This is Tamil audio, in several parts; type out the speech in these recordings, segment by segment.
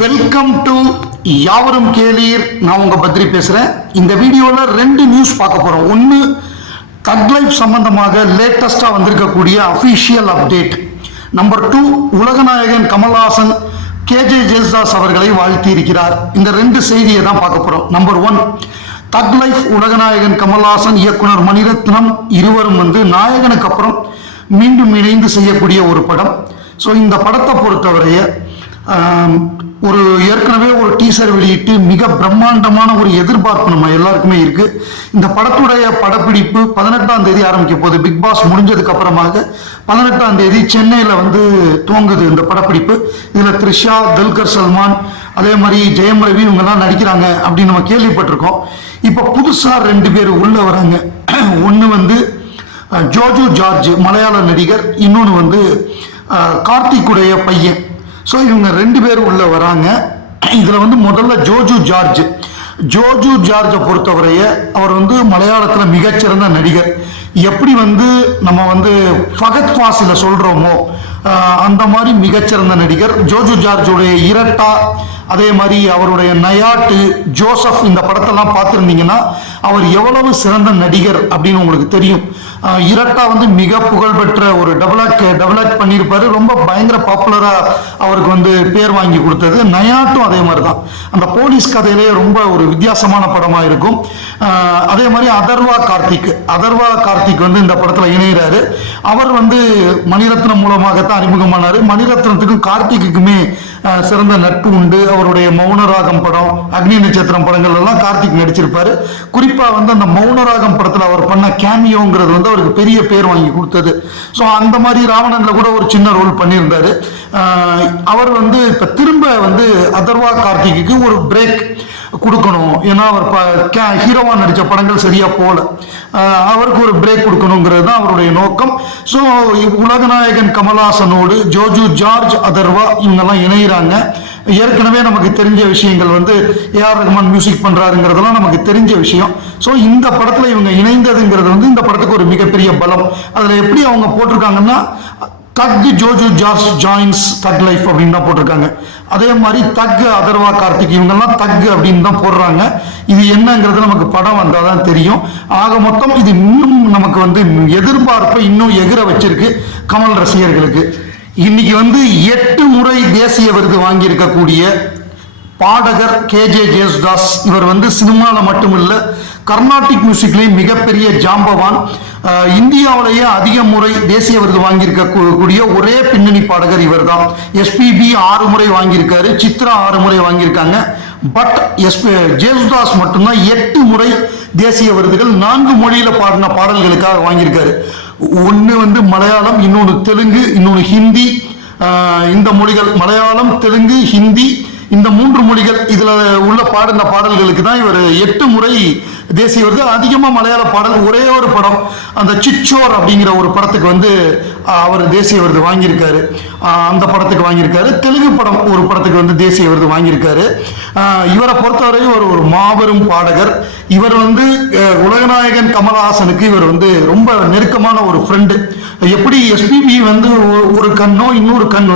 வெல்கம் டு யாவரும் கேளீர். நான் உங்க பத்ரி பேசுறேன். இந்த வீடியோல ரெண்டு நியூஸ் பார்க்க போறோம். ஒன்னு தக் லைஃப் சம்பந்தமாக லேட்டஸ்டா வந்திருக்கக்கூடிய அபிஷியல் அப்டேட். நம்பர் 2 உலகநாயகன் கமல்ஹாசன் கேஜே ஜேசுதாஸ் அவர்களை வாழ்த்தி இருக்கிறார். இந்த ரெண்டு செய்தியை தான் பார்க்க போறோம். நம்பர் 1 தக் லைஃப் உலகநாயகன் கமல்ஹாசன் இயக்குனர் மணிரத்னம் இருவரும் நாயகனுக்கு அப்புறம் மீண்டும் இணைந்து செய்யக்கூடிய ஒரு படம். ஸோ இந்த படத்தை பொறுத்தவரைய ஒரு ஏற்கனவே ஒரு டீசர் வெளியிட்டு மிக பிரம்மாண்டமான ஒரு எதிர்பார்ப்பு நம்ம எல்லாருக்குமே இருக்கு. இந்த படத்துடைய படப்பிடிப்பு 18ஆம் தேதி ஆரம்பிக்க போகுது. பிக் பாஸ் முடிஞ்சதுக்கு அப்புறமாக 18ஆம் தேதி சென்னையில் துவங்குது இந்த படப்பிடிப்பு. இதுல த்ரிஷா, துல்கர் சல்மான், அதே மாதிரி ஜெயம் ரவி இவங்கெல்லாம் நடிக்கிறாங்க அப்படின்னு நம்ம கேள்விப்பட்டிருக்கோம். இப்போ புதுசா 2 பேர் உள்ள வராங்க. ஒன்று ஜோஜு ஜார்ஜ் மலையாள நடிகர், இன்னொன்று கார்த்திக்குடைய பையன். ஸோ இவங்க 2 பேர் உள்ள வராங்க. இதுல முதல்ல ஜோஜு ஜார்ஜை பொறுத்தவரைய அவர் மலையாளத்தில் மிகச்சிறந்த நடிகர். எப்படி நம்ம ஃபகத் ஃபாசில சொல்றோமோ அந்த மாதிரி மிகச்சிறந்த நடிகர். ஜோஜு ஜார்ஜுடைய இரட்டா, அதே மாதிரி அவருடைய நயாட்டு, ஜோசப், இந்த படத்தெல்லாம் பார்த்துருந்தீங்கன்னா அவர் எவ்வளவு சிறந்த நடிகர் அப்படின்னு உங்களுக்கு தெரியும். இரட்டா மிக புகழ்பெற்ற ஒரு டபுள் ஆக்ட் பண்ணியிருப்பாரு. ரொம்ப பயங்கர பாப்புலரா அவருக்கு பேர் வாங்கி கொடுத்தது. நயாட்டும் அதே மாதிரி தான். அந்த போலீஸ் கதையிலேயே ரொம்ப ஒரு வித்தியாசமான படமா இருக்கும். அதே மாதிரி அதர்வா கார்த்திக் இந்த படத்துல இணைகிறாரு. அவர் மணிரத்னம் மூலமாகத்தான் அறிமுகமானாரு. மணிரத்னத்துக்கும் கார்த்திக்குமே சிறந்த நட்பு உண்டு. அவருடைய மௌனராகம் படம், அக்னி நட்சத்திரம் படங்கள் எல்லாம் கார்த்திக் நடிச்சிருப்பாரு. குறிப்பா அந்த மௌனராகம் படத்துல அவர் பண்ண கேமியோங்கிறது அவருக்கு பெரிய பேர் வாங்கி கொடுத்தது. ஸோ அந்த மாதிரி ராவணன்ல கூட ஒரு சின்ன ரோல் பண்ணியிருந்தாரு. அவர் இப்ப திரும்ப அதர்வா கார்த்திக்கு ஒரு பிரேக் கொடுக்கணும். ஏன்னா அவர் ஹீரோவா நடிச்ச படங்கள் சரியா போல, அவருக்கு ஒரு பிரேக் கொடுக்கணுங்கிறது தான் அவருடைய நோக்கம். ஸோ உலகநாயகன் கமல்ஹாசனோடு ஜோஜு ஜார்ஜ், அதர்வா இவங்கெல்லாம் இணைகிறாங்க. ஏற்கனவே நமக்கு தெரிஞ்ச விஷயங்கள் ஏஆர் ரஹ்மான் மியூசிக் பண்றாருங்கிறதெல்லாம் நமக்கு தெரிஞ்ச விஷயம். ஸோ இந்த படத்துல இவங்க இணைந்ததுங்கிறது இந்த படத்துக்கு ஒரு மிகப்பெரிய பலம். அதுல எப்படி அவங்க போட்டிருக்காங்கன்னா தக் ஜோஜு ஜார்ஜ் ஜாயின்ஸ் தக் லைஃப் அப்படின்னு தான் போட்டிருக்காங்க. அதே மாதிரி தக் அதர்வா கார்த்திக் இவங்கெல்லாம் தக் அப்படின்னு தான் போடுறாங்க. இது என்னங்கிறது நமக்கு படம் வந்தால் தான் தெரியும். ஆக மொத்தம் இது இன்னும் நமக்கு எதிர்பார்ப்பை இன்னும் எகிர வச்சிருக்கு கமல் ரசிகர்களுக்கு. இன்னைக்கு 8 முறை தேசிய விருது வாங்கியிருக்கக்கூடிய பாடகர் கேஜே ஜேசுதாஸ். இவர் சினிமால மட்டுமில்ல, கர்நாடிக் மியூசிக்லேயும் மிகப்பெரிய ஜாம்பவான். இந்தியாவிலேயே அதிக முறை தேசிய விருது வாங்கியிருக்கக்கூடிய ஒரே பின்னணி பாடகர் இவர் தான். எஸ்பிபி 6 முறை வாங்கியிருக்காரு, சித்ரா 6 முறை வாங்கியிருக்காங்க. பட் ஜேசுதாஸ் மட்டும்தான் 8 முறை தேசிய விருதுகள் 4 மொழியில பாடின பாடல்களுக்காக வாங்கியிருக்காரு. ஒன்று மலையாளம், இன்னொன்று தெலுங்கு, இன்னொன்று ஹிந்தி. இந்த மொழிகள் மலையாளம், தெலுங்கு, ஹிந்தி, இந்த 3 மொழிகள் இதுல உள்ள பாடின பாடல்களுக்கு தான் இவர் 8 முறை தேசிய விருது. அதிகமா மலையாள பாடல் ஒரே ஒரு படம், அந்த சிச்சோர் அப்படிங்கிற ஒரு படத்துக்கு அவர் தேசிய விருது வாங்கியிருக்காரு. அந்த படத்துக்கு வாங்கியிருக்காரு. தெலுங்கு படம் ஒரு படத்துக்கு தேசிய விருது வாங்கியிருக்காரு. இவரை பொறுத்தவரை ஒரு மாபெரும் பாடகர். இவர் உலகநாயகன் கமல்ஹாசனுக்கு இவர் ரொம்ப நெருக்கமான ஒரு ஃப்ரெண்டு. எப்படி எஸ்பிபி ஒரு கண்ணோ, இன்னொரு கண்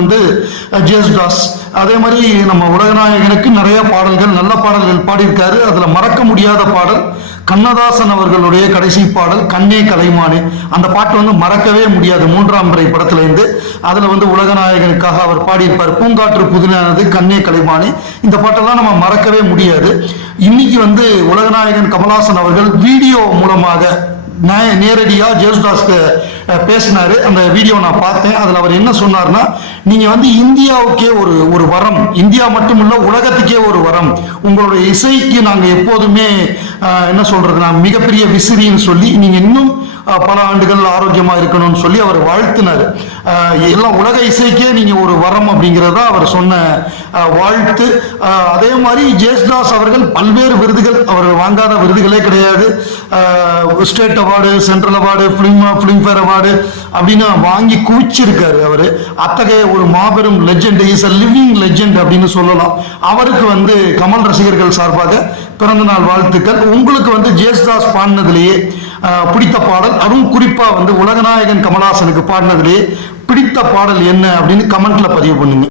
ஜேசுதாஸ். அதே மாதிரி நம்ம உலகநாயகனுக்கு நிறைய பாடல்கள், நல்ல பாடல்கள் பாடியிருக்காரு. அதுல மறக்க முடியாத பாடல் கண்ணதாசன் அவர்களுடைய கடைசி பாடல் கண்ணே கலைமானே. அந்த பாட்டு மறக்கவே முடியாது. 3ஆம் முறை படத்துல இருந்து அதுல உலகநாயகனுக்காக அவர் பாடியிருப்பார். பூங்காற்று புதினானது, கண்ணே கலைமானே. இந்த பாட்டெல்லாம் நம்ம மறக்கவே முடியாது. இன்னைக்கு உலகநாயகன் கமல்ஹாசன் அவர்கள் வீடியோ மூலமாக நேரடியா ஜேசுதாஸ்க்கு பேசினாரு. அந்த வீடியோ நான் பார்த்தேன். அதுல அவர் என்ன சொன்னார்னா, நீங்க இந்தியாவுக்கே ஒரு வரம், இந்தியா மட்டுமில்ல உலகத்துக்கே ஒரு வரம். உங்களுடைய இசைக்கு நாங்க எப்போதுமே என்ன சொல்றது, மிகப்பெரிய விசிறின்னு சொல்லி நீங்க இன்னும் பல ஆண்டுகள் ஆரோக்கியமா இருக்கணும்னு சொல்லி அவர் வாழ்த்தினார். எல்லாம் உலக இசைக்கே நீங்க ஒரு வரம் அப்படிங்கிறதா அவர் சொன்ன வாழ்த்து. அதே மாதிரி ஜேசுதாஸ் அவர்கள் பல்வேறு விருதுகள், அவர் வாங்காத விருதுகளே கிடையாது. State award, central award, Filmfare award அப்படின்னு வாங்கி குவிச்சிருக்காரு அவரு. அத்தகைய ஒரு மாபெரும் legend, is a living legend அப்படின்னு சொல்லலாம். அவருக்கு கமல் ரசிகர்கள் சார்பாக பிறந்தநாள் வாழ்த்துக்கள். உங்களுக்கு ஜேசுதாஸ் பாடினதுலேயே பிடித்த பாடல், அதுவும் குறிப்பா உலகநாயகன் கமல்ஹாசனுக்கு பாடினதுலேயே பிடித்த பாடல் என்ன அப்படின்னு கமெண்ட்ல பதிவு பண்ணுங்க.